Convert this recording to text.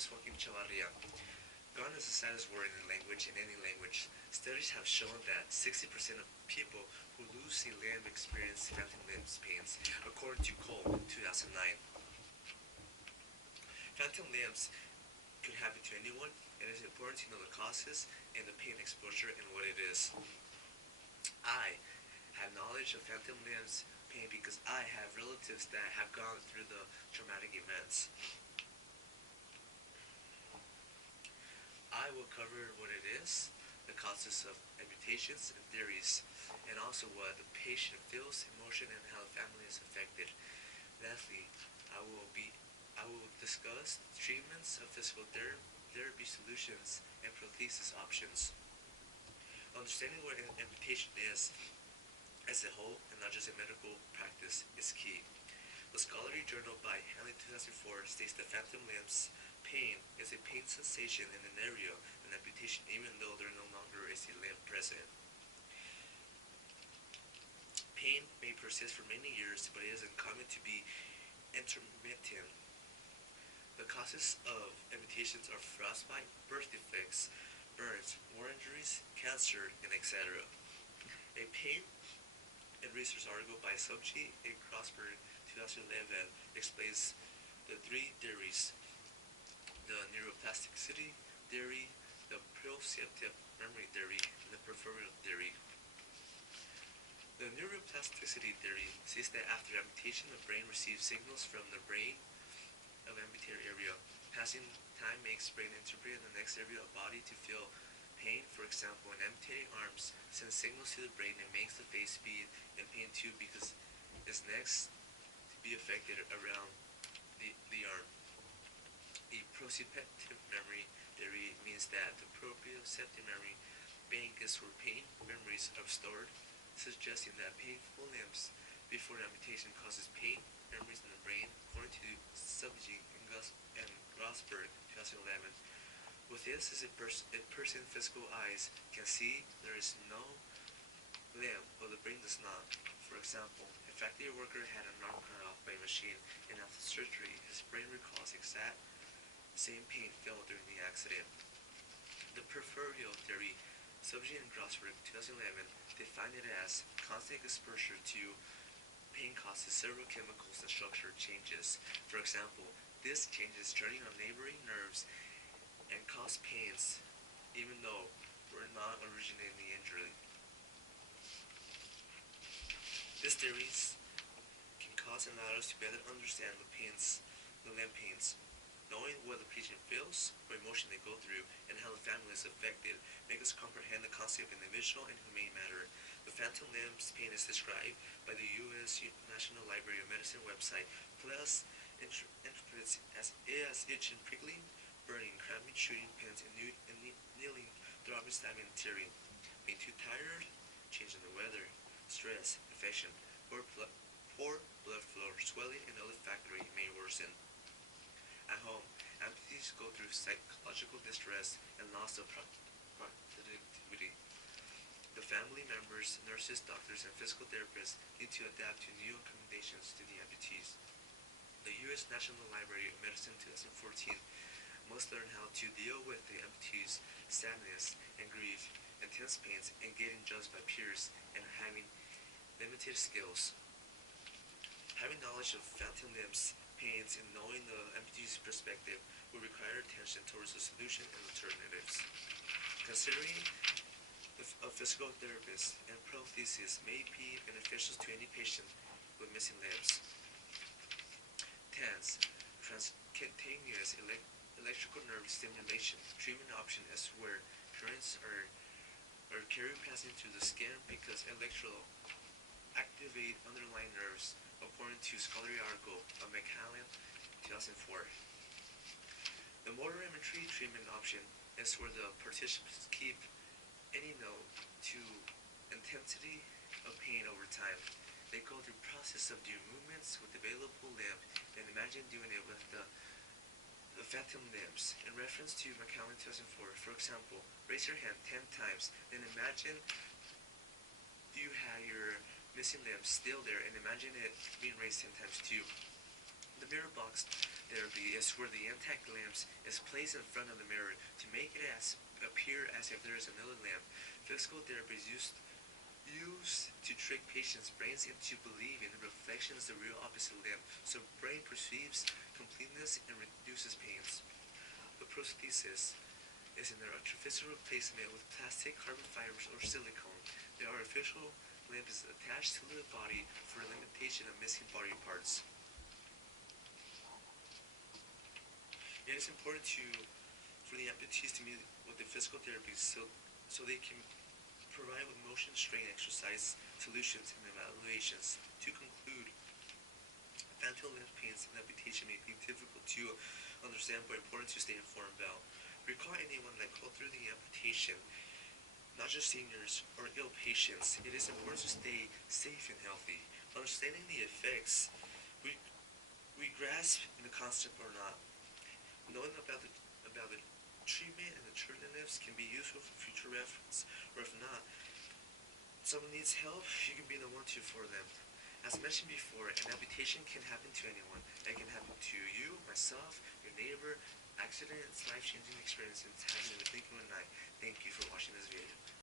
is Joaquin Chavarria. Gone is the saddest word in language in any language. Studies have shown that 60% of people who lose a limb experience phantom limb pains, according to Cole, 2009. Phantom limbs could happen to anyone, and it is important to know the causes and the pain exposure and what it is. I have knowledge of phantom limbs pain because I have relatives that have gone through the traumatic events. I will cover what it is, the causes of amputations and theories, and also what the patient feels, emotion, and how the family is affected. Lastly, I will discuss treatments of physical therapy solutions and prosthesis options. Understanding what an amputation is as a whole and not just a medical practice is key. The scholarly journal by Hanley 2004 states that phantom limbs pain is a pain sensation in an area of an amputation even though there no longer is a limb present. Pain may persist for many years, but it is uncommon to be intermittent. The causes of amputations are frostbite, birth defects, burns, war injuries, cancer, and etc. A pain and research article by Subji and Crossberg 2011 explains the three theories: the neuroplasticity theory, the proprioceptive memory theory, and the peripheral theory. The neuroplasticity theory says that after amputation, the brain receives signals from the brain of amputated area. Passing time makes brain interpret the next area of body to feel pain. For example, an amputated arms sends signals to the brain and makes the face be in pain too because it's next to be affected around the arm. A proprioceptive memory theory means that the proprioceptive memory bank is where pain memories are stored, suggesting that painful limbs before amputation causes pain memories in the brain, according to Subji and Grossberg, 2011. With this, as a person's physical eyes can see, there is no limb, but the brain does not. For example, a factory worker had an arm cut off by a machine, and after surgery, his brain recalls exact same pain felt during the accident. The peripheral theory, Subji and Grossberg, 2011, defined it as constant exposure to pain causes several chemicals and structural changes. For example, this changes turning on neighboring nerves and cause pains even though we're not originating the injury. These theories can cause and allow us to better understand the limb pains. Knowing what the patient feels, what emotion they go through, and how the family is affected make us comprehend the concept in a visual and humane manner. The phantom limbs pain is described by the U.S. National Library of Medicine website, plus interprets as itching, prickling, burning, cramping, shooting pains, and kneeling, throbbing, stabbing, and tearing. Being too tired, change in the weather, stress, infection, poor blood flow, swelling, and other factors may worsen. At home, amputees go through psychological distress and loss of productivity. The family members, nurses, doctors, and physical therapists need to adapt to new recommendations to the amputees. The U.S. National Library of Medicine 2014 must learn how to deal with the amputees' sadness and grief, intense pains, and getting judged by peers, and having limited skills. Having knowledge of phantom limbs pains and knowing the amputee's perspective will require attention towards the solution and alternatives. Considering a physical therapist and prosthesis may be beneficial to any patient with missing limbs. TENS, transcutaneous electrical nerve stimulation treatment option is where currents are carried passing through the skin because electrical activate underlying nerves, according to scholarly article of McCallum, 2004. The motor imagery treatment option is where the participants keep any note to intensity of pain over time. They go through process of doing movements with available limb and imagine doing it with the phantom limbs. In reference to McCallum 2004, for example, raise your hand 10 times, then imagine you have your missing limb still there and imagine it being raised 10 times too. The mirror box therapy is where the intact lamp is placed in front of the mirror to make it appear as if there is another lamp. Physical therapy is used to trick patients' brains into believing the reflection is the real opposite lamp, so brain perceives completeness and reduces pains. The prosthesis is an artificial replacement with plastic, carbon fibers, or silicone. The artificial lamp is attached to the body for limitation of missing body parts. It is important for the amputees to meet with the physical therapy so they can provide with motion strain exercise solutions and evaluations. To conclude, phantom limb pains and amputation may be difficult to understand but important to stay informed about. Recall anyone that go through the amputation, not just seniors or ill patients. It is important to stay safe and healthy. Understanding the effects we, we grasp in the concept or not. Knowing about the treatment and alternatives can be useful for future reference, or if not, someone needs help, you can be the one to for them. As mentioned before, an amputation can happen to anyone. It can happen to you, myself, your neighbor. Accidents, life-changing experiences happen in the blink of an eye. Thank you for watching this video.